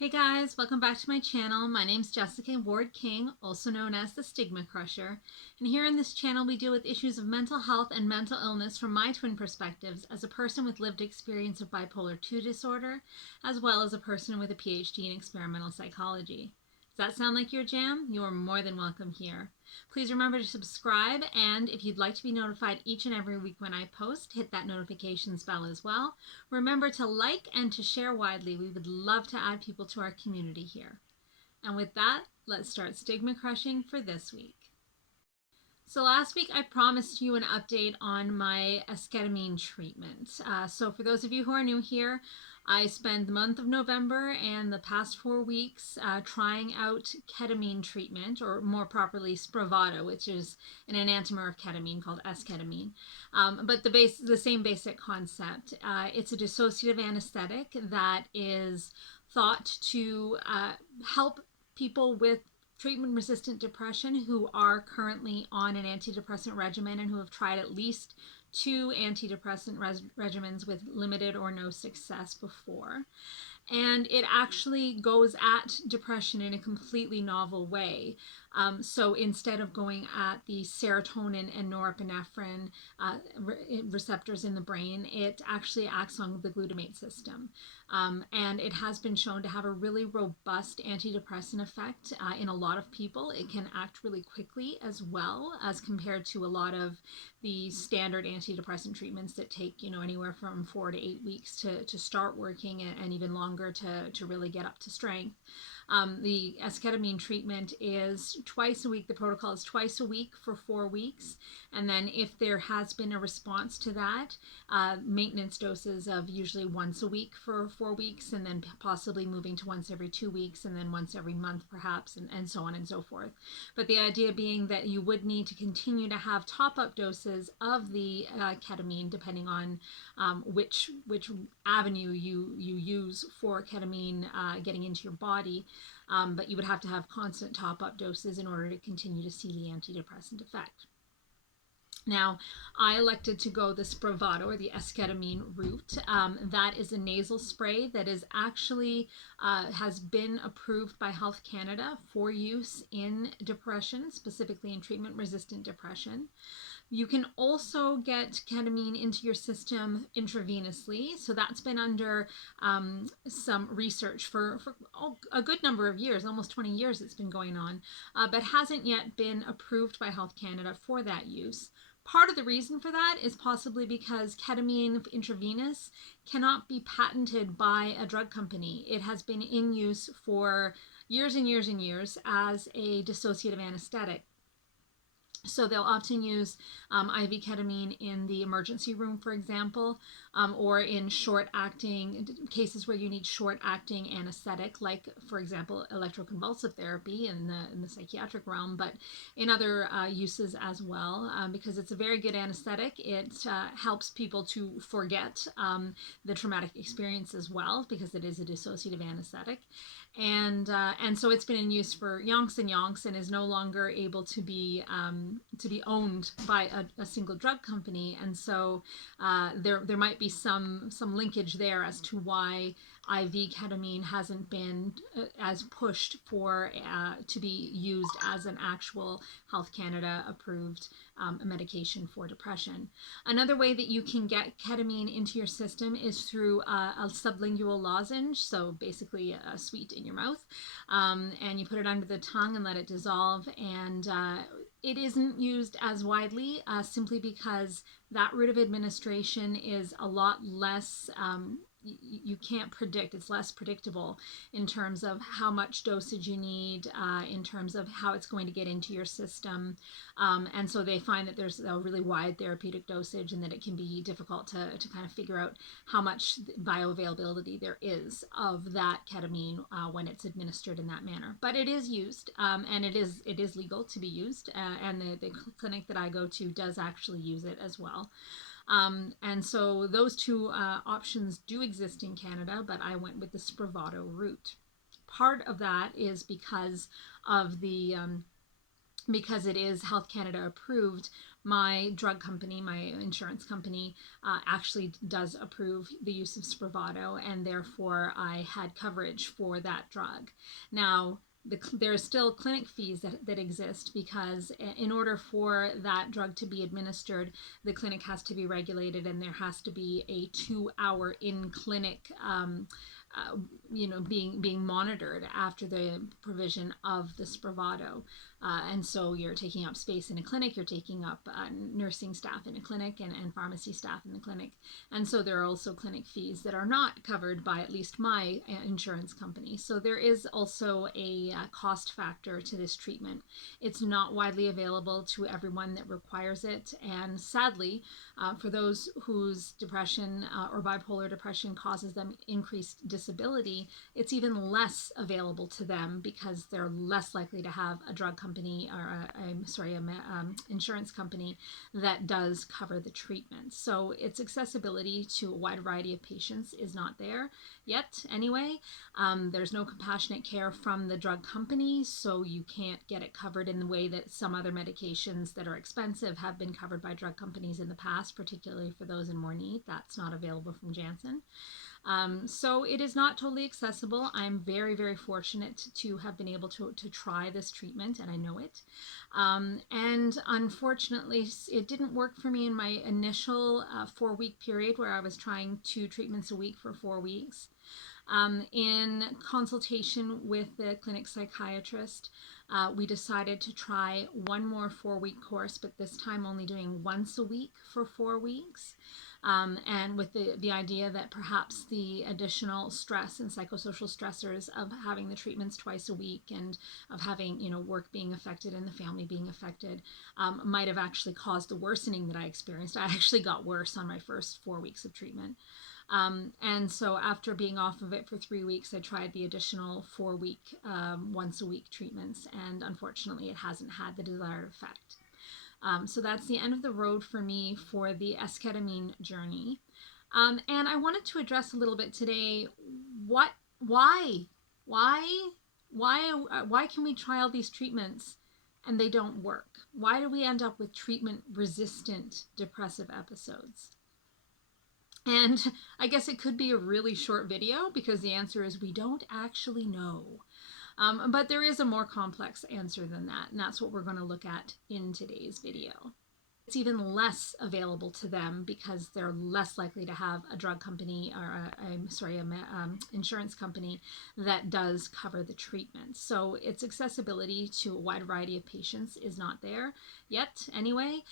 Hey guys, welcome back to my channel. My name's Jessica Ward King, also known as the Stigma Crusher. And here in this channel, we deal with issues of mental health and mental illness from my twin perspectives as a person with lived experience of bipolar 2 disorder, as well as a person with a PhD in experimental psychology. Does that sound like your jam? You are more than welcome here. Please remember to subscribe, and if you'd like to be notified each and every week when I post, hit that notifications bell as well. Remember to like and to share widely. We would love to add people to our community here. And with that, let's start stigma crushing for this week. So last week I promised you an update on my esketamine treatment. So for those of you who are new here, I spent the month of November and the past 4 weeks trying out ketamine treatment, or more properly Spravato, which is an enantiomer of ketamine called esketamine. But the same basic concept. It's a dissociative anesthetic that is thought to help people with treatment-resistant depression who are currently on an antidepressant regimen and who have tried at least 2 antidepressant regimens with limited or no success before. And it actually goes at depression in a completely novel way. So instead of going at the serotonin and norepinephrine receptors in the brain, it actually acts on the glutamate system. And it has been shown to have a really robust antidepressant effect in a lot of people. It can act really quickly as well as compared to a lot of the standard antidepressant treatments that take, anywhere from 4 to 8 weeks to start working, and even longer to really get up to strength. The esketamine treatment is twice a week. The protocol is twice a week for 4 weeks. And then if there has been a response to that, maintenance doses of usually once a week for 4 weeks, and then possibly moving to once every 2 weeks, and then once every month perhaps, and so on and so forth. But the idea being that you would need to continue to have top-up doses of the ketamine depending on which avenue you use for ketamine getting into your body. But you would have to have constant top-up doses in order to continue to see the antidepressant effect. Now, I elected to go the Spravato, or the esketamine route. That is a nasal spray that is actually has been approved by Health Canada for use in depression, specifically in treatment-resistant depression. You can also get ketamine into your system intravenously. So that's been under some research for a good number of years, almost 20 years it's been going on, but hasn't yet been approved by Health Canada for that use. Part of the reason for that is possibly because ketamine intravenous cannot be patented by a drug company. It has been in use for years and years and years as a dissociative anesthetic. So they'll often use IV ketamine in the emergency room, for example, or in short-acting cases where you need short-acting anesthetic, like, for example, electroconvulsive therapy in the psychiatric realm, but in other uses as well, because it's a very good anesthetic. It helps people to forget the traumatic experience as well, because it is a dissociative anesthetic. And so it's been in use for yonks and yonks, and is no longer able to be owned by a single drug company. And so there might be some linkage there as to why IV ketamine hasn't been as pushed for to be used as an actual Health Canada approved medication for depression. Another way that you can get ketamine into your system is through a sublingual lozenge, so basically a sweet in your mouth, and you put it under the tongue and let it dissolve. And it isn't used as widely simply because that route of administration is a lot less you can't predict. It's less predictable in terms of how much dosage you need, in terms of how it's going to get into your system. And so they find that there's a really wide therapeutic dosage, and that it can be difficult to kind of figure out how much bioavailability there is of that ketamine when it's administered in that manner. But it is used, and it is legal to be used, and the clinic that I go to does actually use it as well. And so those two options do exist in Canada, but I went with the Spravato route. Part of that is because of the because it is Health Canada approved. my drug company, my insurance company, actually does approve the use of Spravato, and therefore I had coverage for that drug. Now, there are still clinic fees that exist, because in order for that drug to be administered, the clinic has to be regulated, and there has to be a 2-hour in-clinic being monitored after the provision of the Spravato. And so you're taking up space in a clinic, you're taking up nursing staff in a clinic, and pharmacy staff in the clinic. And so there are also clinic fees that are not covered by at least my insurance company. So there is also a cost factor to this treatment. It's not widely available to everyone that requires it. And sadly, for those whose depression or bipolar depression causes them increased disability, it's even less available to them, because they're less likely to have a drug company or insurance company that does cover the treatment. So its accessibility to a wide variety of patients is not there yet anyway. There's no compassionate care from the drug company, so you can't get it covered in the way that some other medications that are expensive have been covered by drug companies in the past, particularly for those in more need. That's not available from Janssen. So it is not totally accessible. I'm very, very fortunate to have been able to try this treatment, and I know it. And unfortunately, it didn't work for me in my initial 4-week period, where I was trying 2 treatments a week for 4 weeks. In consultation with the clinic psychiatrist, we decided to try one more 4-week course, but this time only doing once a week for 4 weeks. And with the idea that perhaps the additional stress and psychosocial stressors of having the treatments twice a week, and of having, work being affected and the family being affected, might have actually caused the worsening that I experienced. I actually got worse on my first 4 weeks of treatment. And so after being off of it for 3 weeks, I tried the additional 4-week, once a week treatments, and unfortunately it hasn't had the desired effect. So that's the end of the road for me for the Ketamine Journey. And I wanted to address a little bit today, why can we try all these treatments and they don't work? Why do we end up with treatment-resistant depressive episodes? And I guess it could be a really short video, because the answer is we don't actually know. But there is a more complex answer than that, and that's what we're going to look at in today's video. It's even less available to them, because they're less likely to have a drug company or insurance company that does cover the treatment. So its accessibility to a wide variety of patients is not there yet anyway.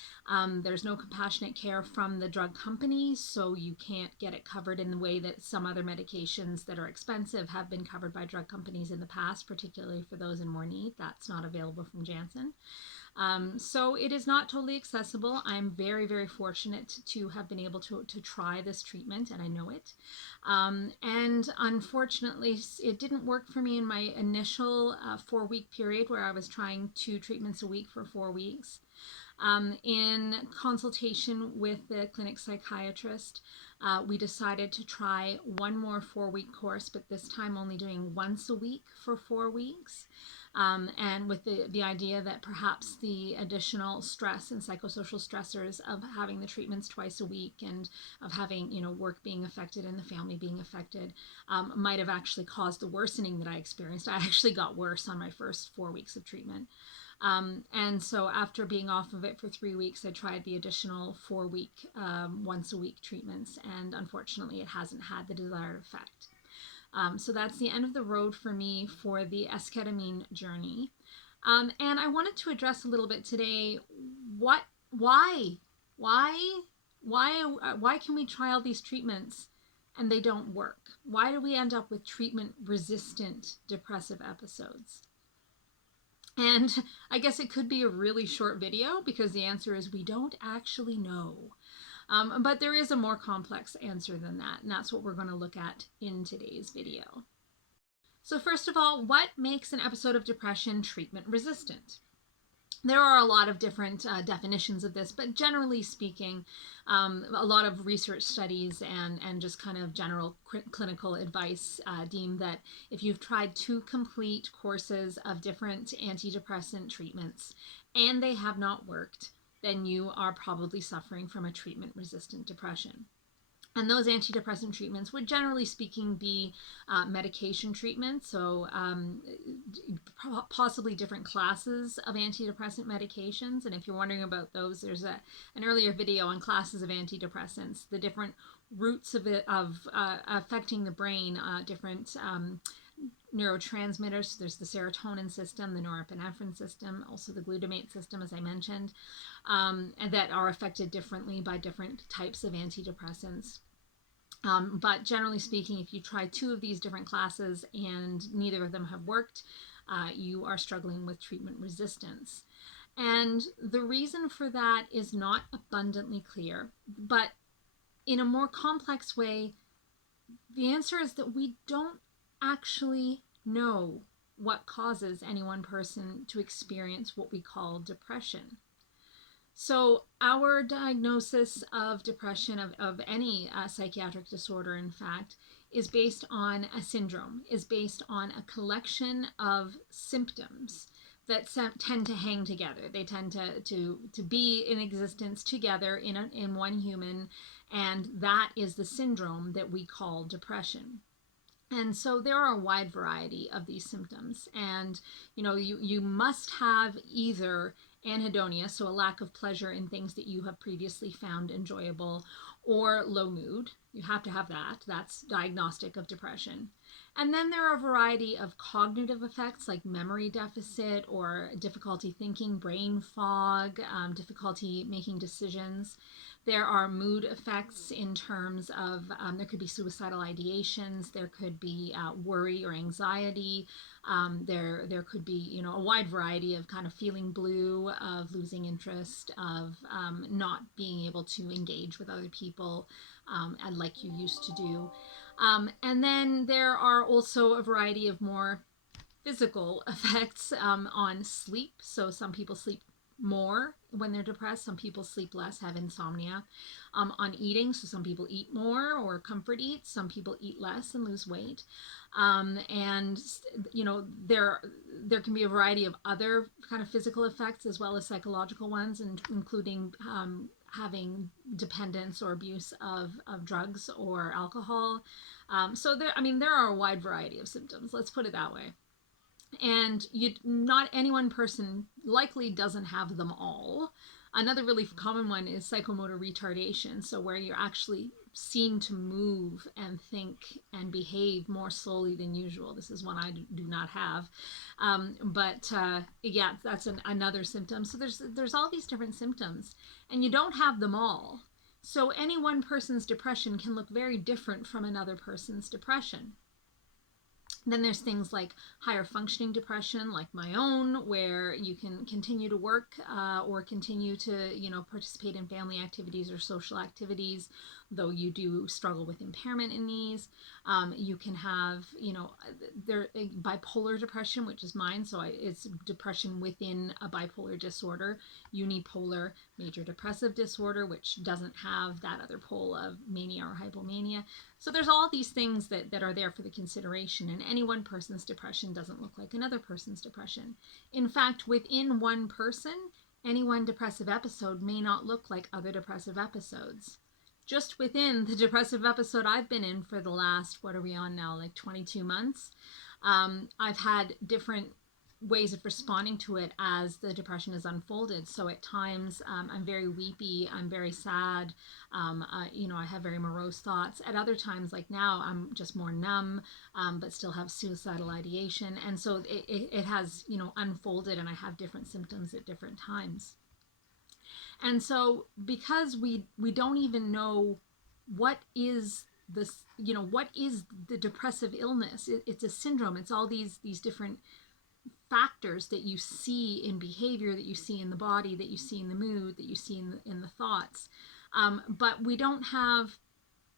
There's no compassionate care from the drug company, so you can't get it covered in the way that some other medications that are expensive have been covered by drug companies in the past, particularly for those in more need. That's not available from Janssen. So it is not totally accessible. I'm very, very fortunate to have been able to try this treatment, and I know it. And unfortunately, it didn't work for me in my initial 4-week period, where I was trying 2 treatments a week for 4 weeks. In consultation with the clinic psychiatrist, we decided to try one more 4-week course, but this time only doing once a week for 4 weeks. And with the idea that perhaps the additional stress and psychosocial stressors of having the treatments twice a week, and of having, work being affected and the family being affected, might have actually caused the worsening that I experienced. I actually got worse on my first 4 weeks of treatment. And so after being off of it for 3 weeks, I tried the additional 4-week, once a week treatments, and unfortunately it hasn't had the desired effect. So that's the end of the road for me for the Ketamine Journey. And I wanted to address a little bit today, why can we try all these treatments and they don't work? Why do we end up with treatment-resistant depressive episodes? And I guess it could be a really short video, because the answer is we don't actually know. But there is a more complex answer than that, and that's what we're going to look at in today's video. So first of all, what makes an episode of depression treatment resistant? There are a lot of different definitions of this, but generally speaking, a lot of research studies and just kind of general clinical advice deem that if you've tried 2 complete courses of different antidepressant treatments and they have not worked, then you are probably suffering from a treatment-resistant depression. And those antidepressant treatments would, generally speaking, be medication treatments, so possibly different classes of antidepressant medications. And if you're wondering about those, there's an earlier video on classes of antidepressants, the different routes of affecting the brain, different neurotransmitters. There's the serotonin system, the norepinephrine system, also the glutamate system, as I mentioned, and that are affected differently by different types of antidepressants. But generally speaking, if you try 2 of these different classes and neither of them have worked, you are struggling with treatment resistance. And the reason for that is not abundantly clear, but in a more complex way, the answer is that we don't actually know what causes any one person to experience what we call depression. So our diagnosis of depression, of any psychiatric disorder, in fact, is based on a syndrome, is based on a collection of symptoms that tend to hang together. They tend to be in existence together in one human, and that is the syndrome that we call depression. And so there are a wide variety of these symptoms, and you must have either anhedonia, so a lack of pleasure in things that you have previously found enjoyable, or low mood. You have to have that. That's diagnostic of depression. And then there are a variety of cognitive effects like memory deficit or difficulty thinking, brain fog, difficulty making decisions. There are mood effects in terms of there could be suicidal ideations, there could be worry or anxiety, there could be a wide variety of kind of feeling blue, of losing interest, of not being able to engage with other people like you used to do. And then there are also a variety of more physical effects on sleep. So some people sleep more when they're depressed, some people sleep less, have insomnia. On eating, so some people eat more or comfort eat, some people eat less and lose weight. And there can be a variety of other kind of physical effects as well as psychological ones, including having dependence or abuse of drugs or alcohol. So there are a wide variety of symptoms, let's put it that way. And not any one person likely doesn't have them all. Another really common one is psychomotor retardation, so where you're actually seen to move and think and behave more slowly than usual. This is one I do not have, but yeah, that's another symptom. So there's all these different symptoms, and you don't have them all. So any one person's depression can look very different from another person's depression. Then there's things like higher functioning depression, like my own, where you can continue to work or continue to, participate in family activities or social activities, though you do struggle with impairment in these. You can have, bipolar depression, which is mine. So it's depression within a bipolar disorder. Unipolar major depressive disorder, which doesn't have that other pole of mania or hypomania. So there's all these things that are there for the consideration, and any one person's depression doesn't look like another person's depression. In fact, within one person, any one depressive episode may not look like other depressive episodes. Just within the depressive episode I've been in for the last, what are we on now, like 22 months, I've had different ways of responding to it as the depression has unfolded. So at times I'm very weepy, I'm very sad, I have very morose thoughts. At other times, like now, I'm just more numb, but still have suicidal ideation. And so it has, unfolded, and I have different symptoms at different times. And so because we don't even know what is this, what is the depressive illness, it's a syndrome. It's all these different factors that you see in behavior, that you see in the body, that you see in the mood, that you see in the thoughts. But we don't have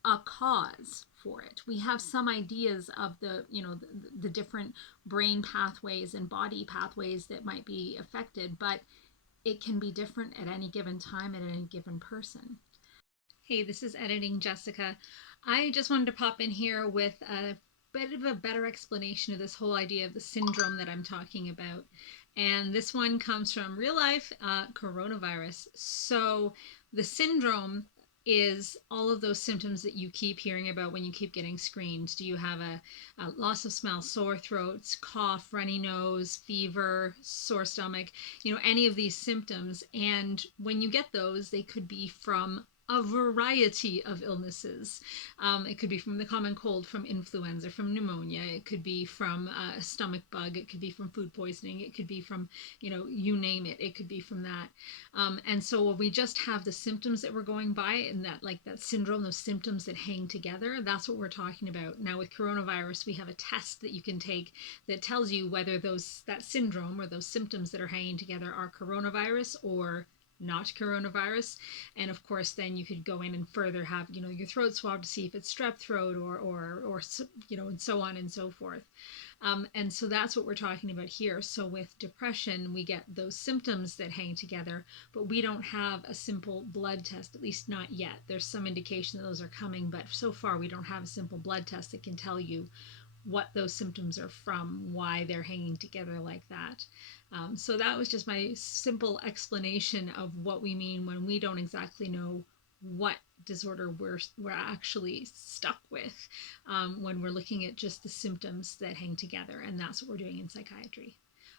a cause for it. We have some ideas of the different brain pathways and body pathways that might be affected, but it can be different at any given time and at any given person. Hey, this is Editing Jessica. I just wanted to pop in here with a bit of a better explanation of this whole idea of the syndrome that I'm talking about. And this one comes from real life coronavirus. So the syndrome is all of those symptoms that you keep hearing about when you keep getting screened. Do you have a loss of smell, sore throats, cough, runny nose, fever, sore stomach, any of these symptoms? And when you get those, they could be from a variety of illnesses. It could be from the common cold, from influenza, from pneumonia. It could be from a stomach bug. It could be from food poisoning. It could be from, you name it. It could be from that. And so when we just have the symptoms that we're going by, and that syndrome, those symptoms that hang together, that's what we're talking about. Now with coronavirus, we have a test that you can take that tells you whether that syndrome or those symptoms that are hanging together are coronavirus or not coronavirus. And of course then you could go in and further have your throat swab to see if it's strep throat or and so on and so forth. And so that's what we're talking about here. So with depression, we get those symptoms that hang together, but we don't have a simple blood test, at least not yet. There's some indication that those are coming, but so far we don't have a simple blood test that can tell you what those symptoms are from, why they're hanging together like that. So that was just my simple explanation of what we mean when we don't exactly know what disorder we're actually stuck with, when we're looking at just the symptoms that hang together. And that's what we're doing in psychiatry.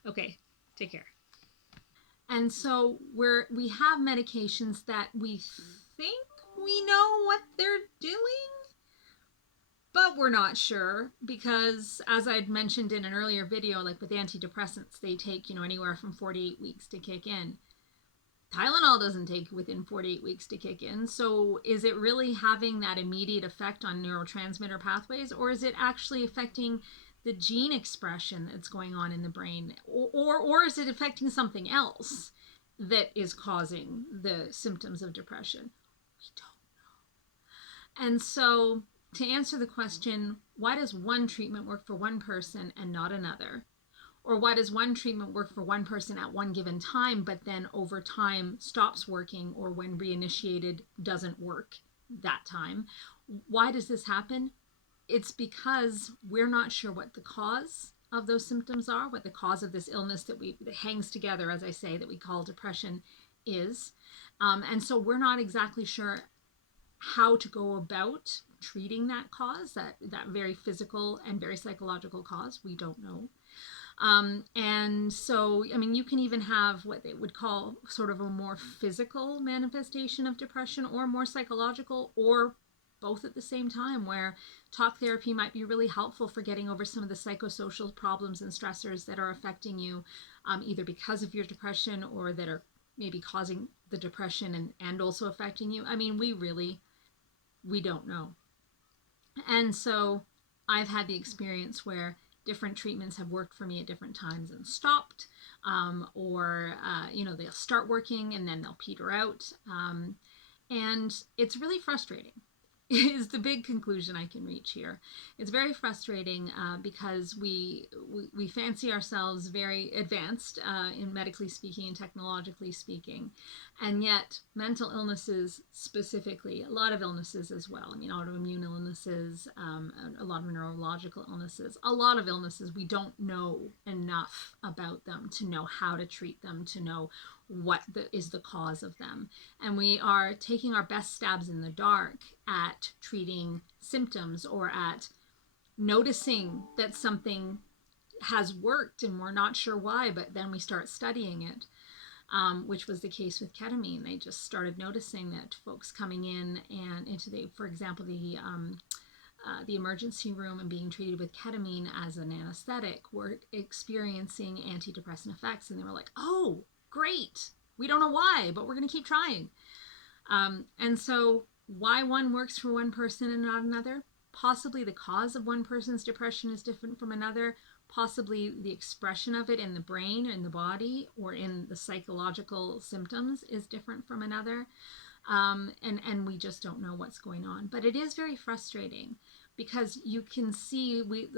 Okay, take care. And so we have medications that we think we know what they're doing, but we're not sure, because as I'd mentioned in an earlier video, like with antidepressants, they take, anywhere from 48 weeks to kick in. Tylenol doesn't take within 48 weeks to kick in. So is it really having that immediate effect on neurotransmitter pathways, or is it actually affecting the gene expression that's going on in the brain? Or is it affecting something else that is causing the symptoms of depression? We don't know. And so to answer the question, why does one treatment work for one person and not another? Or why does one treatment work for one person at one given time, but then over time stops working, or when reinitiated doesn't work that time? Why does this happen? It's because we're not sure what the cause of those symptoms are, what the cause of this illness that hangs together, as I say, that we call depression is. And so we're not exactly sure how to go about treating that cause, that very physical and very psychological cause. We don't know. And so, you can even have what they would call sort of a more physical manifestation of depression, or more psychological, or both at the same time, where talk therapy might be really helpful for getting over some of the psychosocial problems and stressors that are affecting you, either because of your depression or that are maybe causing the depression and also affecting you. We don't know. And so I've had the experience where different treatments have worked for me at different times and stopped, or they'll start working and then they'll peter out, and it's really frustrating is the big conclusion I can reach here. It's very frustrating, because we fancy ourselves very advanced, in medically speaking and technologically speaking, and yet mental illnesses specifically, a lot of illnesses as well, autoimmune illnesses, a lot of neurological illnesses, a lot of illnesses, we don't know enough about them to know how to treat them, to know what is the cause of them. And we are taking our best stabs in the dark at treating symptoms, or at noticing that something has worked and we're not sure why, but then we start studying it, which was the case with ketamine. They just started noticing that folks coming in and for example, the emergency room and being treated with ketamine as an anesthetic were experiencing antidepressant effects, and they were like, oh, great. We don't know why, but we're going to keep trying. And so why one works for one person and not another? Possibly the cause of one person's depression is different from another. Possibly the expression of it in the brain, in the body, or in the psychological symptoms is different from another. And we just don't know what's going on. But it is very frustrating because you can see, we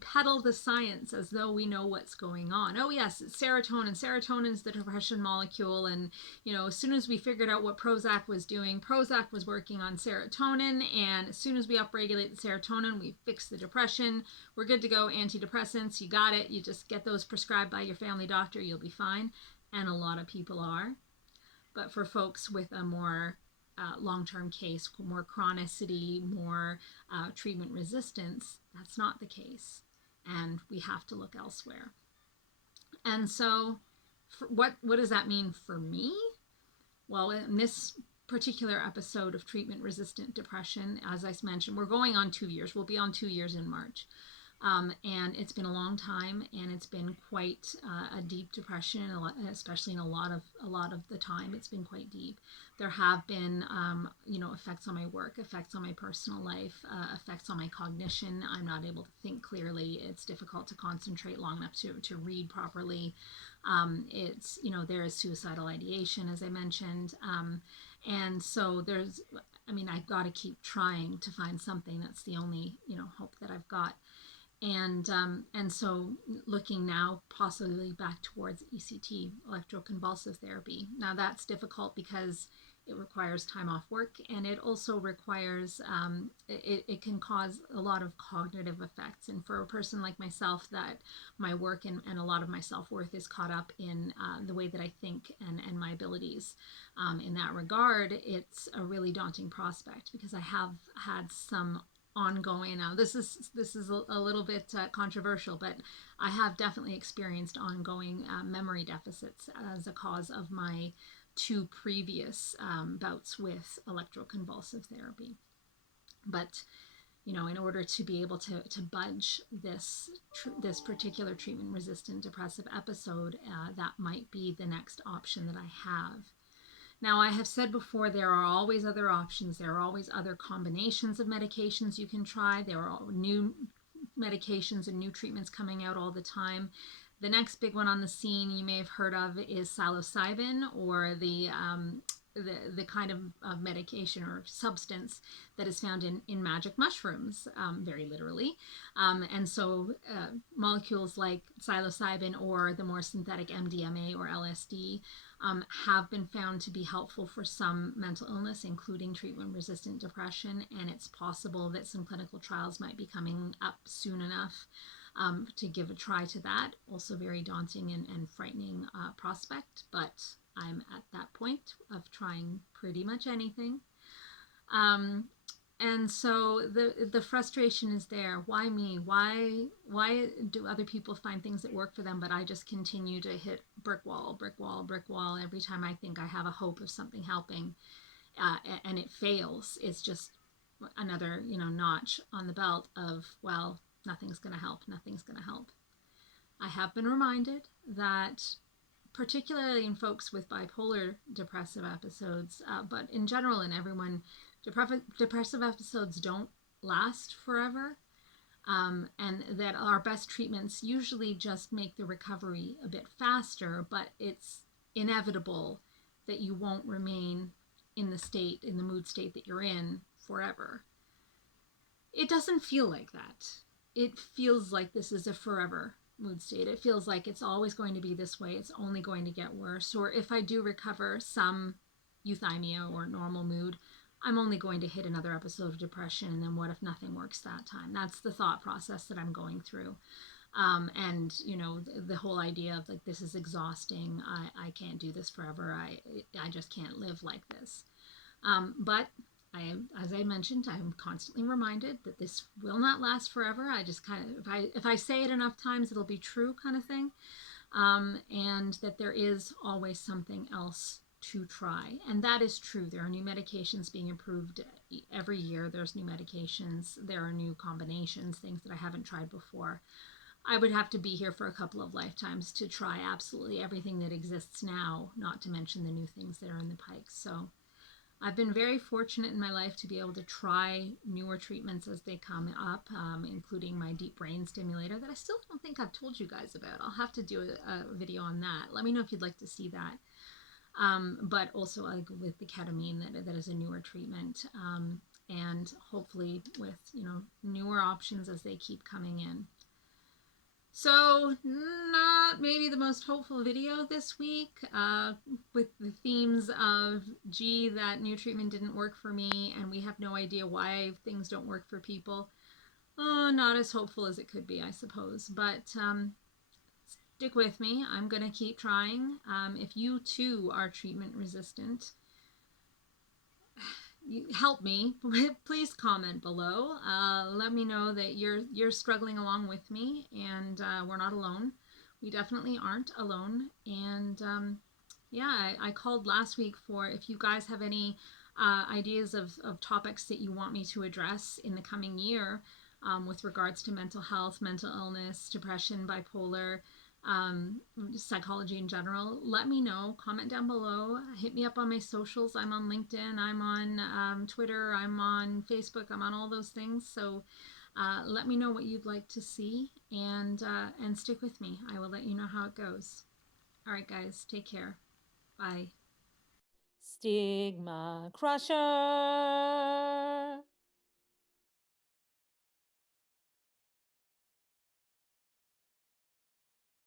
peddle the science as though we know what's going on. Oh yes, it's serotonin. Serotonin is the depression molecule, and as soon as we figured out what Prozac was doing, Prozac was working on serotonin, and as soon as we upregulate the serotonin, we fix the depression. We're good to go. Antidepressants, you got it. You just get those prescribed by your family doctor, you'll be fine. And a lot of people are. But for folks with a more long-term case, more chronicity, more treatment resistance, that's not the case, and we have to look elsewhere. And so, what does that mean for me? Well, in this particular episode of treatment-resistant depression, as I mentioned, we're going on 2 years. We'll be on 2 years in March. And it's been a long time, and it's been quite a deep depression, especially in a lot of the time. It's been quite deep. There have been, effects on my work, effects on my personal life, effects on my cognition. I'm not able to think clearly. It's difficult to concentrate long enough to read properly. There is suicidal ideation, as I mentioned. And so I've got to keep trying to find something. That's the only, hope that I've got. And so looking now possibly back towards ECT, electroconvulsive therapy. Now that's difficult because it requires time off work, and it also requires, it can cause a lot of cognitive effects. And for a person like myself, that my work and a lot of my self-worth is caught up in the way that I think and my abilities. In that regard, it's a really daunting prospect, because I have had some ongoing, now this is a little bit controversial, but I have definitely experienced ongoing memory deficits as a cause of my 2 previous bouts with electroconvulsive therapy. But in order to be able to budge this particular treatment resistant depressive episode, that might be the next option that I have. Now, I have said before, there are always other options. There are always other combinations of medications you can try. There are new medications and new treatments coming out all the time. The next big one on the scene you may have heard of is Psilocybin, or the kind of medication or substance that is found in magic mushrooms, very literally. And so molecules like psilocybin, or the more synthetic MDMA or LSD, have been found to be helpful for some mental illness, including treatment-resistant depression, and it's possible that some clinical trials might be coming up soon enough to give a try to that. Also very daunting and frightening prospect, but I'm at that point of trying pretty much anything. And so the frustration is there. Why me? Why do other people find things that work for them, but I just continue to hit brick wall every time I think I have a hope of something helping, and it fails? It's just another, notch on the belt of, well, nothing's going to help. I have been reminded that, particularly in folks with bipolar depressive episodes, but in general in everyone, depressive episodes don't last forever, and that our best treatments usually just make the recovery a bit faster, but it's inevitable that you won't remain in the mood state that you're in forever. It doesn't feel like that. It feels like this is a forever mood state. It feels like it's always going to be this way. It's only going to get worse. Or if I do recover some euthymia or normal mood, I'm only going to hit another episode of depression, and then what if nothing works that time? That's the thought process that I'm going through. And the whole idea of like, this is exhausting. I can't do this forever. I just can't live like this. But as I mentioned, I'm constantly reminded that this will not last forever. I just kind of, if I say it enough times, it'll be true, kind of thing. And that there is always something else to try. And that is true. There are new medications being approved every year. There's new medications. There are new combinations, things that I haven't tried before. I would have to be here for a couple of lifetimes to try absolutely everything that exists now, not to mention the new things that are in the pike. So I've been very fortunate in my life to be able to try newer treatments as they come up, including my deep brain stimulator that I still don't think I've told you guys about. I'll have to do a video on that. Let me know if you'd like to see that. But also with the ketamine, that is a newer treatment. and hopefully with, newer options as they keep coming in. So, not maybe the most hopeful video this week, with the themes of, gee, that new treatment didn't work for me, and we have no idea why things don't work for people. Not as hopeful as it could be, I suppose. But stick with me. I'm going to keep trying. If you too are treatment resistant, help me. Please comment below. Let me know that you're struggling along with me, and we're not alone. We definitely aren't alone. And yeah, I called last week for if you guys have any ideas of topics that you want me to address in the coming year, with regards to mental health, mental illness, depression, bipolar, psychology in general. Let me know. Comment down below. Hit me up on my socials. I'm on LinkedIn. I'm on Twitter. I'm on Facebook. I'm on all those things. So let me know what you'd like to see, and stick with me. I will let you know how it goes. All right, guys. Take care. Bye. Stigma Crusher.